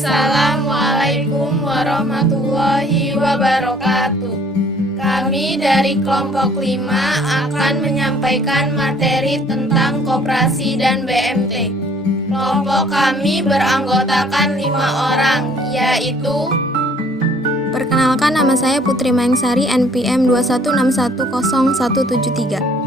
Assalamualaikum warahmatullahi wabarakatuh. Kami dari kelompok 5 akan menyampaikan materi tentang koperasi dan BMT. Kelompok kami beranggotakan 5 orang, yaitu: Perkenalkan, nama saya Putri Mayangsari, NPM 216100173.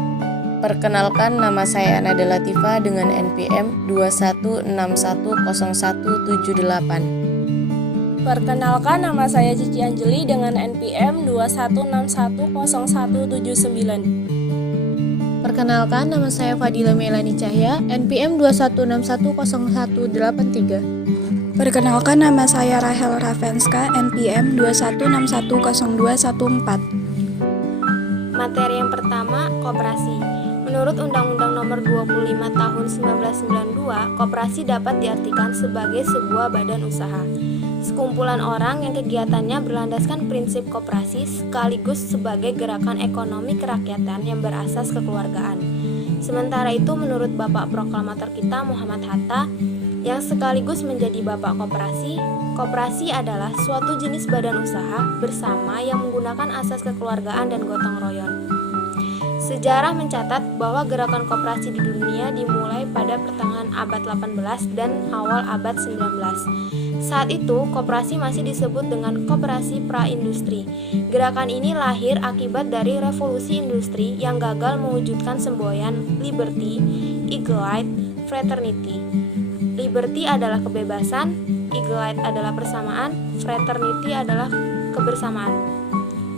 Perkenalkan, nama saya Nada Latifa dengan NPM 216100178. Perkenalkan, nama saya Cici Anjeli dengan NPM 2161079. Perkenalkan, nama saya Fadila Melani Cahya, NPM 216100183. Perkenalkan, nama saya Rahel Ravenska, NPM 216100214. Materi yang pertama, koperasi. Menurut Undang-Undang Nomor 25 Tahun 1992, koperasi dapat diartikan sebagai sebuah badan usaha, sekumpulan orang yang kegiatannya berlandaskan prinsip koperasi sekaligus sebagai gerakan ekonomi kerakyatan yang berasas kekeluargaan. Sementara itu, menurut Bapak Proklamator kita Muhammad Hatta, yang sekaligus menjadi Bapak Koperasi, koperasi adalah suatu jenis badan usaha bersama yang menggunakan asas kekeluargaan dan gotong royong. Sejarah mencatat bahwa gerakan koperasi di dunia dimulai pada pertengahan abad 18 dan awal abad 19. Saat itu, koperasi masih disebut dengan koperasi pra-industri. Gerakan ini lahir akibat dari revolusi industri yang gagal mewujudkan semboyan liberty, equality, fraternity. Liberty adalah kebebasan, equality adalah persamaan, fraternity adalah kebersamaan.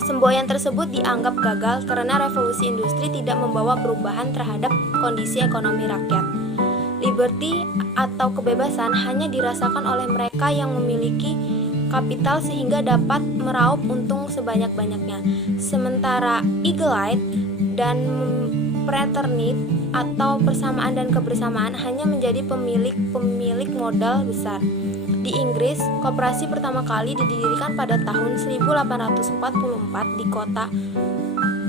Semboyan tersebut dianggap gagal karena revolusi industri tidak membawa perubahan terhadap kondisi ekonomi rakyat. Liberty atau kebebasan hanya dirasakan oleh mereka yang memiliki kapital sehingga dapat meraup untung sebanyak-banyaknya. Sementara equality dan fraternity atau persamaan dan kebersamaan hanya menjadi pemilik modal besar. Di Inggris, koperasi pertama kali didirikan pada tahun 1844 di kota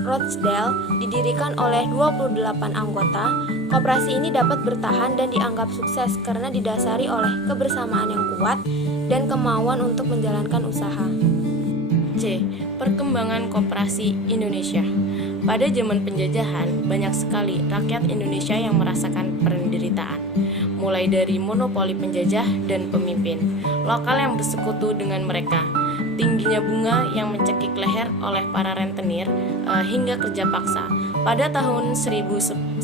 Rochdale, didirikan oleh 28 anggota. Koperasi ini dapat bertahan dan dianggap sukses karena didasari oleh kebersamaan yang kuat dan kemauan untuk menjalankan usaha. C. Perkembangan koperasi Indonesia. Pada zaman penjajahan, banyak sekali rakyat Indonesia yang merasakan penderitaan, mulai dari monopoli penjajah dan pemimpin lokal yang bersekutu dengan mereka, tingginya bunga yang mencekik leher oleh para rentenir, hingga kerja paksa. Pada tahun 1896,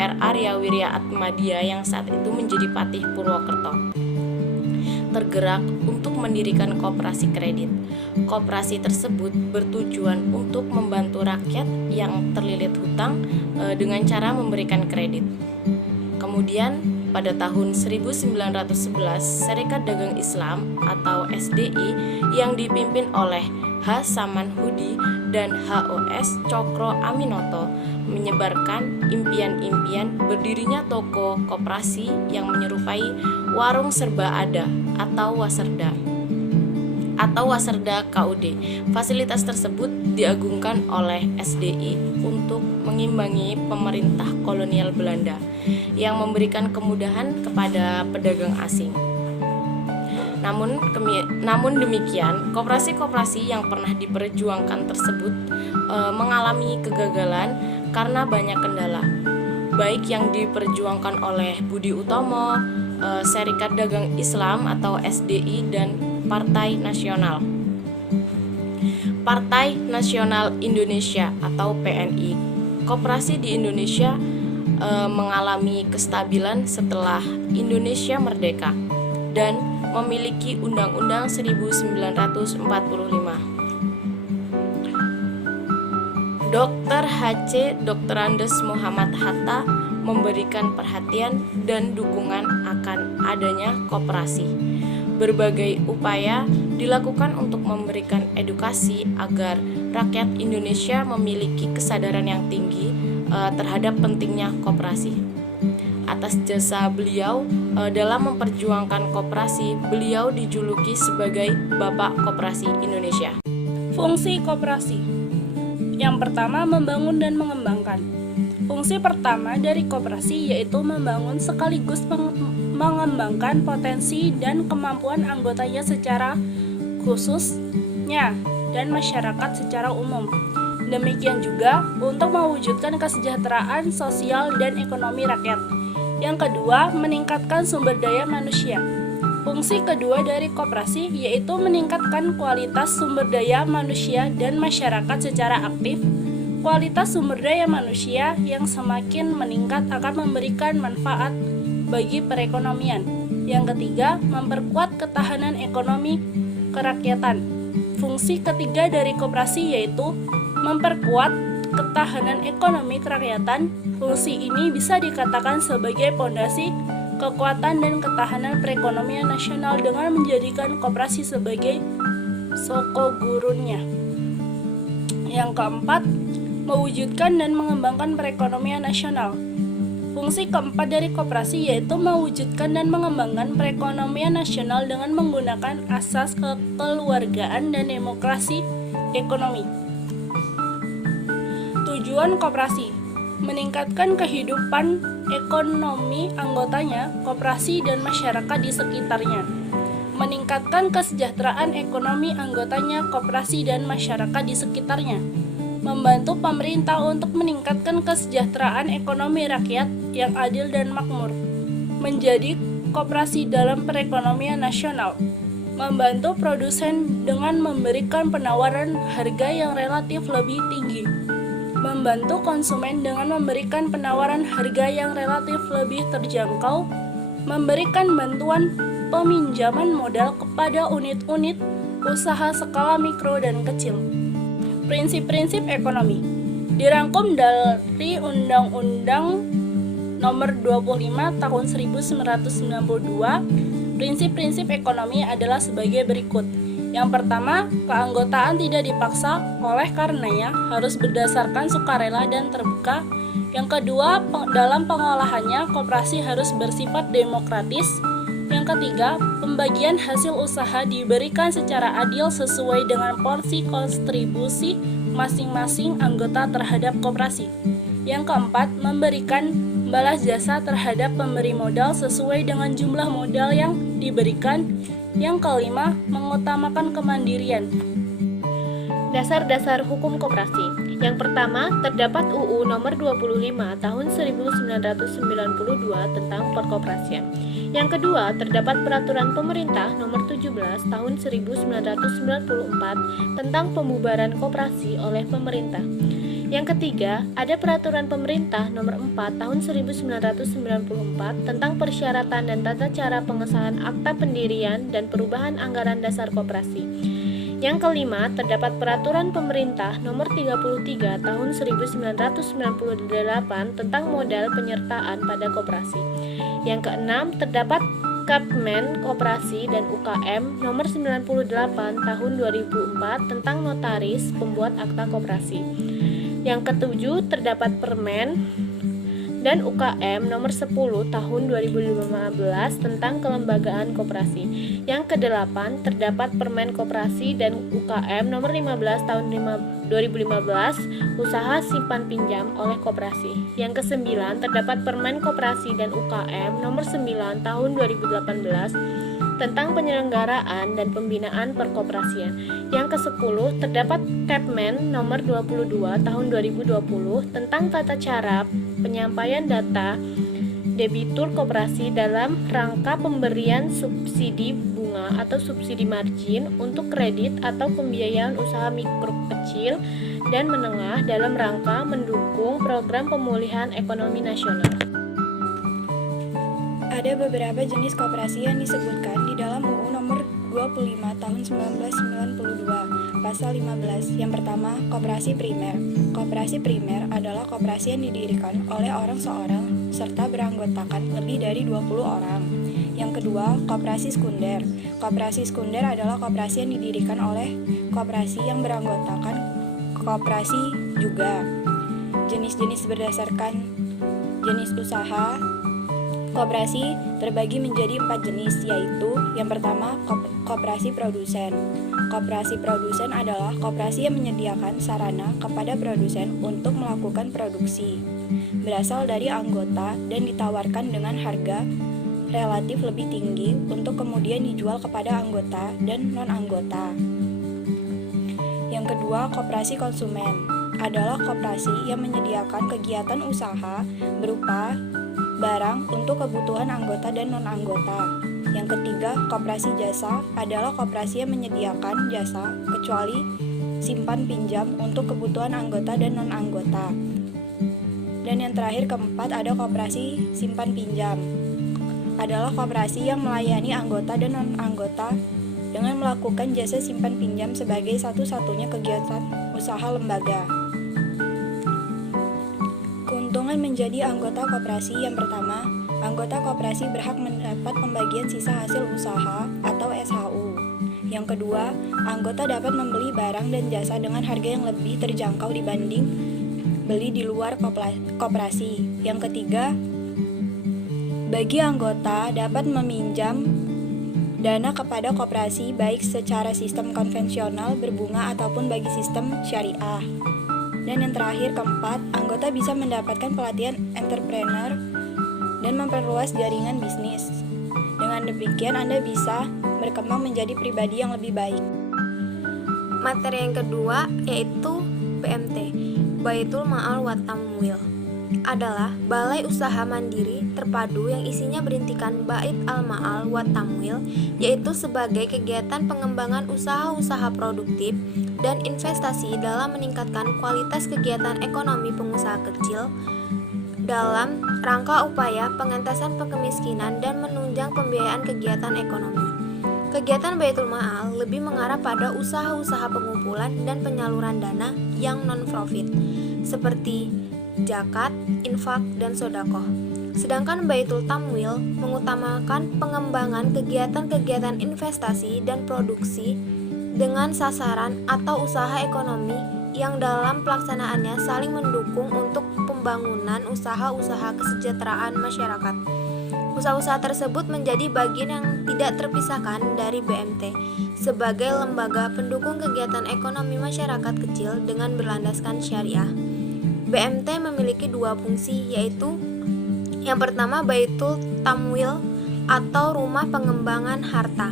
R. Arya Wirya Atmadia yang saat itu menjadi Patih Purwokerto tergerak untuk mendirikan koperasi kredit. Koperasi tersebut bertujuan untuk membantu rakyat yang terlilit hutang dengan cara memberikan kredit. Kemudian pada tahun 1911, Serikat Dagang Islam atau SDI yang dipimpin oleh H. Samanhudi dan HOS Cokro Aminoto menyebarkan impian-impian berdirinya toko koperasi yang menyerupai warung serba ada atau Waserda KUD. Fasilitas tersebut diagungkan oleh SDI untuk mengimbangi pemerintah kolonial Belanda yang memberikan kemudahan kepada pedagang asing. Namun demikian, koperasi-koperasi yang pernah diperjuangkan tersebut mengalami kegagalan karena banyak kendala, baik yang diperjuangkan oleh Budi Utomo, Serikat Dagang Islam atau SDI, dan Partai Nasional. Partai Nasional Indonesia atau PNI. Koperasi di Indonesia mengalami kestabilan setelah Indonesia merdeka dan memiliki Undang-Undang 1945. Dr. H.C. Dr. Andes Muhammad Hatta memberikan perhatian dan dukungan akan adanya koperasi. Berbagai upaya dilakukan untuk memberikan edukasi agar rakyat Indonesia memiliki kesadaran yang tinggi terhadap pentingnya koperasi. Atas jasa beliau dalam memperjuangkan koperasi, beliau dijuluki sebagai Bapak Koperasi Indonesia. Fungsi koperasi. Yang pertama, membangun dan mengembangkan. Fungsi pertama dari koperasi yaitu membangun sekaligus mengembangkan potensi dan kemampuan anggotanya secara khususnya dan masyarakat secara umum. Demikian juga untuk mewujudkan kesejahteraan sosial dan ekonomi rakyat. Yang kedua, meningkatkan sumber daya manusia. Fungsi kedua dari koperasi yaitu meningkatkan kualitas sumber daya manusia dan masyarakat secara aktif. Kualitas sumber daya manusia yang semakin meningkat akan memberikan manfaat bagi perekonomian. Yang ketiga, memperkuat ketahanan ekonomi kerakyatan. Fungsi ketiga dari koperasi yaitu memperkuat ketahanan ekonomi kerakyatan. Fungsi ini bisa dikatakan sebagai pondasi kekuatan dan ketahanan perekonomian nasional dengan menjadikan koperasi sebagai sokogurunnya. Yang keempat, mewujudkan dan mengembangkan perekonomian nasional. Fungsi keempat dari koperasi yaitu mewujudkan dan mengembangkan perekonomian nasional dengan menggunakan asas kekeluargaan dan demokrasi ekonomi. Tujuan koperasi: meningkatkan kehidupan ekonomi anggotanya, koperasi dan masyarakat di sekitarnya. Meningkatkan kesejahteraan ekonomi anggotanya, koperasi dan masyarakat di sekitarnya. Membantu pemerintah untuk meningkatkan kesejahteraan ekonomi rakyat yang adil dan makmur. Menjadi koperasi dalam perekonomian nasional. Membantu produsen dengan memberikan penawaran harga yang relatif lebih tinggi. Membantu konsumen dengan memberikan penawaran harga yang relatif lebih terjangkau, memberikan bantuan peminjaman modal kepada unit-unit usaha skala mikro dan kecil. Prinsip-prinsip ekonomi dirangkum dari Undang-Undang Nomor 25 Tahun 1992. Prinsip-prinsip ekonomi adalah sebagai berikut. Yang pertama, keanggotaan tidak dipaksa, oleh karenanya harus berdasarkan sukarela dan terbuka. Yang kedua, dalam pengolahannya, koperasi harus bersifat demokratis. Yang ketiga, pembagian hasil usaha diberikan secara adil sesuai dengan porsi kontribusi masing-masing anggota terhadap koperasi. Yang keempat, memberikan balas jasa terhadap pemberi modal sesuai dengan jumlah modal yang diberikan. Yang kelima, mengutamakan kemandirian. Dasar-dasar hukum koperasi. Yang pertama, terdapat UU Nomor 25 Tahun 1992 tentang perkoperasian. Yang kedua, terdapat Peraturan Pemerintah Nomor 17 Tahun 1994 tentang pembubaran koperasi oleh pemerintah. Yang ketiga, ada Peraturan Pemerintah Nomor 4 Tahun 1994 tentang persyaratan dan tata cara pengesahan akta pendirian dan perubahan anggaran dasar koperasi. Yang kelima, terdapat Peraturan Pemerintah Nomor 33 Tahun 1998 tentang modal penyertaan pada koperasi. Yang keenam, terdapat Kepmen Koperasi dan UKM Nomor 98 Tahun 2004 tentang notaris pembuat akta koperasi. Yang ketujuh, terdapat Permen dan UKM Nomor 10 Tahun 2015 tentang kelembagaan koperasi. Yang kedelapan, terdapat Permen Koperasi dan UKM Nomor 15 Tahun 2015 Usaha Simpan Pinjam oleh Koperasi. Yang kesembilan, terdapat Permen Koperasi dan UKM Nomor 9 Tahun 2018 tentang penyelenggaraan dan pembinaan perkoperasian. Yang ke-10, terdapat Kepmen Nomor 22 Tahun 2020 tentang tata cara penyampaian data debitur koperasi dalam rangka pemberian subsidi bunga atau subsidi margin untuk kredit atau pembiayaan usaha mikro kecil dan menengah dalam rangka mendukung program pemulihan ekonomi nasional. Ada beberapa jenis koperasi yang disebutkan di dalam UU Nomor 25 Tahun 1992 Pasal 15. Yang pertama, koperasi primer. Koperasi primer adalah koperasi yang didirikan oleh orang seorang serta beranggotakan lebih dari 20 orang. Yang kedua, koperasi sekunder. Koperasi sekunder adalah koperasi yang didirikan oleh koperasi yang beranggotakan koperasi juga. Jenis-jenis berdasarkan jenis usaha koperasi terbagi menjadi 4 jenis, yaitu yang pertama, koperasi produsen. Koperasi produsen adalah koperasi yang menyediakan sarana kepada produsen untuk melakukan produksi, berasal dari anggota dan ditawarkan dengan harga relatif lebih tinggi untuk kemudian dijual kepada anggota dan non-anggota. Yang kedua, koperasi konsumen adalah koperasi yang menyediakan kegiatan usaha berupa barang untuk kebutuhan anggota dan non-anggota. Yang ketiga, koperasi jasa adalah koperasi yang menyediakan jasa kecuali simpan pinjam untuk kebutuhan anggota dan non-anggota. Dan yang terakhir, keempat, ada koperasi simpan pinjam. Adalah koperasi yang melayani anggota dan non-anggota dengan melakukan jasa simpan pinjam sebagai satu-satunya kegiatan usaha lembaga. Keuntungan menjadi anggota koperasi. Yang pertama, anggota koperasi berhak mendapat pembagian sisa hasil usaha atau SHU. Yang kedua, anggota dapat membeli barang dan jasa dengan harga yang lebih terjangkau dibanding beli di luar koperasi. Yang ketiga, bagi anggota dapat meminjam dana kepada koperasi baik secara sistem konvensional berbunga ataupun bagi sistem syariah. Dan yang terakhir, keempat, anggota bisa mendapatkan pelatihan entrepreneur dan memperluas jaringan bisnis. Dengan demikian, Anda bisa berkembang menjadi pribadi yang lebih baik. Materi yang kedua yaitu BMT, Baitul Ma'al wa Tamwil, adalah balai usaha mandiri terpadu yang isinya berintikan Bait al-Ma'al wa Tamwil, yaitu sebagai kegiatan pengembangan usaha-usaha produktif dan investasi dalam meningkatkan kualitas kegiatan ekonomi pengusaha kecil dalam rangka upaya pengentasan kemiskinan dan menunjang pembiayaan kegiatan ekonomi. Kegiatan Baitul Ma'al lebih mengarah pada usaha-usaha pengumpulan dan penyaluran dana yang non-profit, seperti zakat, infak, dan sodakoh. Sedangkan Baitul Tamwil mengutamakan pengembangan kegiatan-kegiatan investasi dan produksi dengan sasaran atau usaha ekonomi yang dalam pelaksanaannya saling mendukung untuk pembangunan usaha-usaha kesejahteraan masyarakat. Usaha-usaha tersebut menjadi bagian yang tidak terpisahkan dari BMT sebagai lembaga pendukung kegiatan ekonomi masyarakat kecil dengan berlandaskan syariah. BMT memiliki dua fungsi, yaitu yang pertama Baitul Tamwil atau rumah pengembangan harta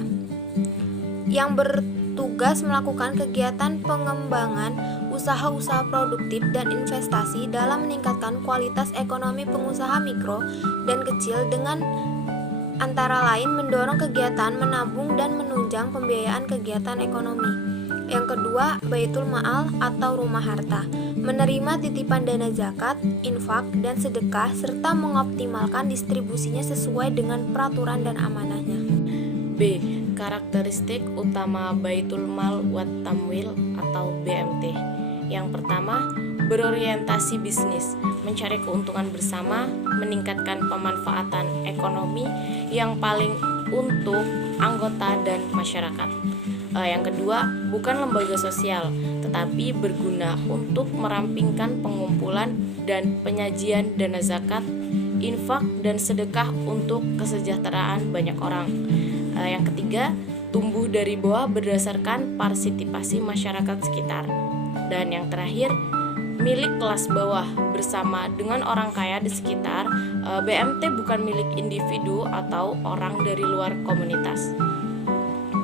yang bertugas melakukan kegiatan pengembangan usaha-usaha produktif dan investasi dalam meningkatkan kualitas ekonomi pengusaha mikro dan kecil dengan antara lain mendorong kegiatan menabung dan menunjang pembiayaan kegiatan ekonomi. Yang kedua, Baitul Ma'al atau rumah harta, menerima titipan dana zakat, infak, dan sedekah serta mengoptimalkan distribusinya sesuai dengan peraturan dan amanahnya. B. Karakteristik utama Baitul Mal wa Tamwil atau BMT. Yang pertama, berorientasi bisnis, mencari keuntungan bersama, meningkatkan pemanfaatan ekonomi yang paling untuk anggota dan masyarakat. Yang kedua, bukan lembaga sosial, tetapi berguna untuk merampingkan pengumpulan dan penyajian dana zakat, infak, dan sedekah untuk kesejahteraan banyak orang. Yang ketiga, tumbuh dari bawah berdasarkan partisipasi masyarakat sekitar. Dan yang terakhir, milik kelas bawah bersama dengan orang kaya di sekitar. BMT bukan milik individu atau orang dari luar komunitas.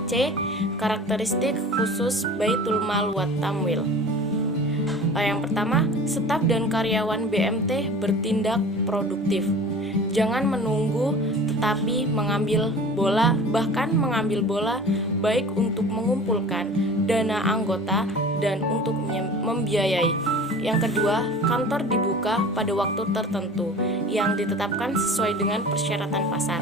C. Karakteristik khusus Baitul Mal wa Tamwil. Yang pertama, staf dan karyawan BMT bertindak produktif. Jangan menunggu tetapi mengambil bola, bahkan mengambil bola baik untuk mengumpulkan dana anggota dan untuk membiayai. Yang kedua, kantor dibuka pada waktu tertentu yang ditetapkan sesuai dengan persyaratan pasar.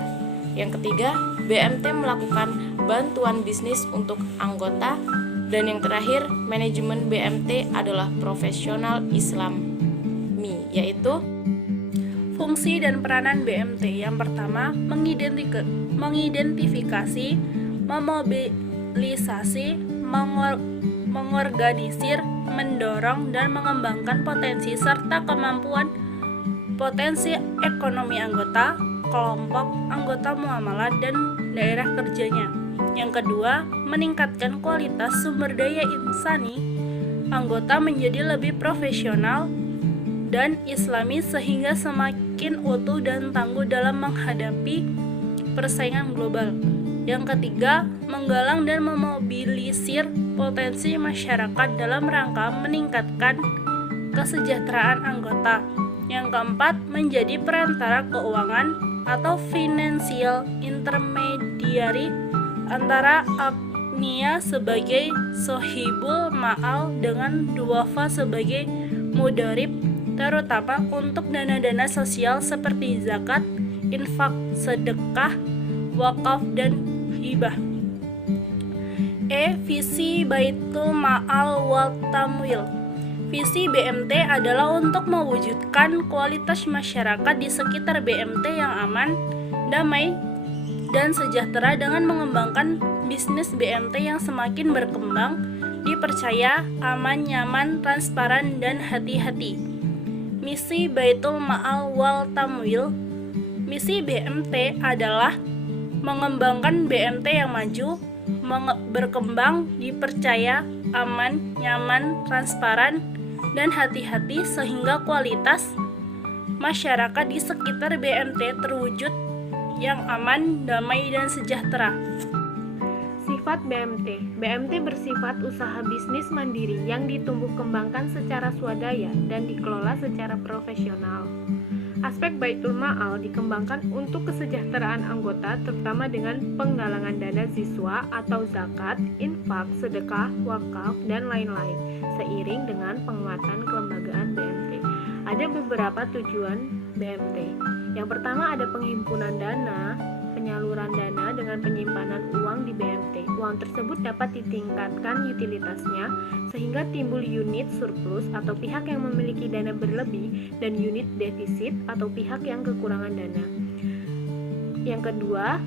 Yang ketiga, BMT melakukan bantuan bisnis untuk anggota. Dan yang terakhir, manajemen BMT adalah profesional Islami, yaitu Fungsi dan peranan BMT. Yang pertama, mengidentifikasi, memobilisasi, mengorganisir, mendorong, dan mengembangkan potensi serta kemampuan potensi ekonomi anggota, kelompok, anggota muamalah, dan daerah kerjanya. Yang kedua, meningkatkan kualitas sumber daya insani anggota menjadi lebih profesional dan islami sehingga semakin utuh dan tangguh dalam menghadapi persaingan global. Yang ketiga, menggalang dan memobilisir potensi masyarakat dalam rangka meningkatkan kesejahteraan anggota. Yang keempat, menjadi perantara keuangan atau financial intermediary antara Agnia sebagai sohibul ma'al dengan duwafa sebagai mudarib, terutama untuk dana-dana sosial seperti zakat, infak, sedekah, wakaf, dan hibah. Visi Baitul Ma'al wal Tamwil. Visi BMT adalah untuk mewujudkan kualitas masyarakat di sekitar BMT yang aman, damai, dan sejahtera dengan mengembangkan bisnis BMT yang semakin berkembang, dipercaya, aman, nyaman, transparan, dan hati-hati. Misi Baitul Ma'al wal Tamwil. Misi BMT adalah mengembangkan BMT yang maju, berkembang, dipercaya, aman, nyaman, transparan, dan hati-hati sehingga kualitas masyarakat di sekitar BMT terwujud yang aman, damai, dan sejahtera. Sifat BMT. BMT bersifat usaha bisnis mandiri yang ditumbuh kembangkan secara swadaya dan dikelola secara profesional. Aspek Baitul Ma'al dikembangkan untuk kesejahteraan anggota terutama dengan penggalangan dana siswa atau zakat, infak, sedekah, wakaf, dan lain-lain seiring dengan penguatan kelembagaan BMT. Ada beberapa tujuan BMT. Yang pertama ada penghimpunan dana, penyaluran dana dengan penyimpanan uang di BMT. Uang tersebut dapat ditingkatkan utilitasnya sehingga timbul unit surplus atau pihak yang memiliki dana berlebih dan unit defisit atau pihak yang kekurangan dana. Yang kedua,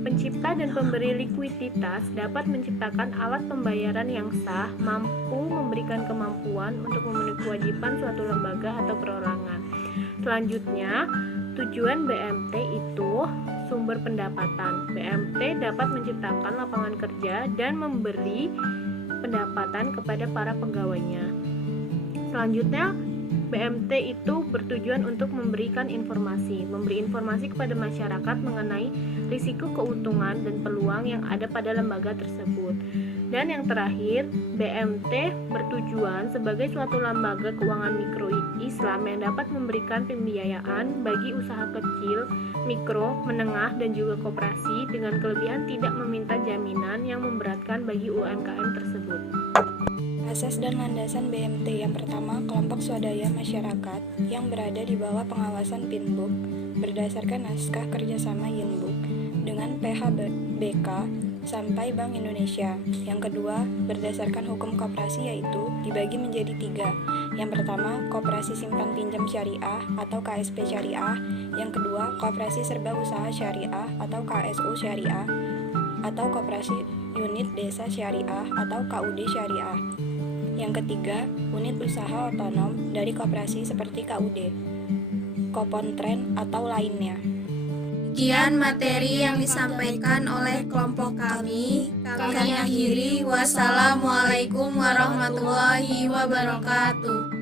pencipta dan pemberi likuiditas dapat menciptakan alat pembayaran yang sah, mampu memberikan kemampuan untuk memenuhi kewajiban suatu lembaga atau perorangan. Selanjutnya, tujuan BMT itu sumber pendapatan. BMT dapat menciptakan lapangan kerja dan memberi pendapatan kepada para pegawainya. Selanjutnya, BMT itu bertujuan untuk memberi informasi kepada masyarakat mengenai risiko keuntungan dan peluang yang ada pada lembaga tersebut. Dan yang terakhir, BMT bertujuan sebagai suatu lembaga keuangan mikro Islam yang dapat memberikan pembiayaan bagi usaha kecil, mikro, menengah, dan juga koperasi dengan kelebihan tidak meminta jaminan yang memberatkan bagi UMKM tersebut. Asas dan landasan BMT. Yang pertama, kelompok swadaya masyarakat yang berada di bawah pengawasan Pinbuk berdasarkan naskah kerjasama Yinbuk dengan PHBK sampai Bank Indonesia. Yang kedua, berdasarkan hukum koperasi yaitu dibagi menjadi 3. Yang pertama, Koperasi Simpan Pinjam Syariah atau KSP Syariah. Yang kedua, Koperasi Serba Usaha Syariah atau KSU Syariah, atau Koperasi Unit Desa Syariah atau KUD Syariah. Yang ketiga, unit usaha otonom dari koperasi seperti KUD, Kopontren atau lainnya. Sekian materi yang disampaikan oleh kelompok kami. Kami akhiri. Wassalamualaikum warahmatullahi wabarakatuh.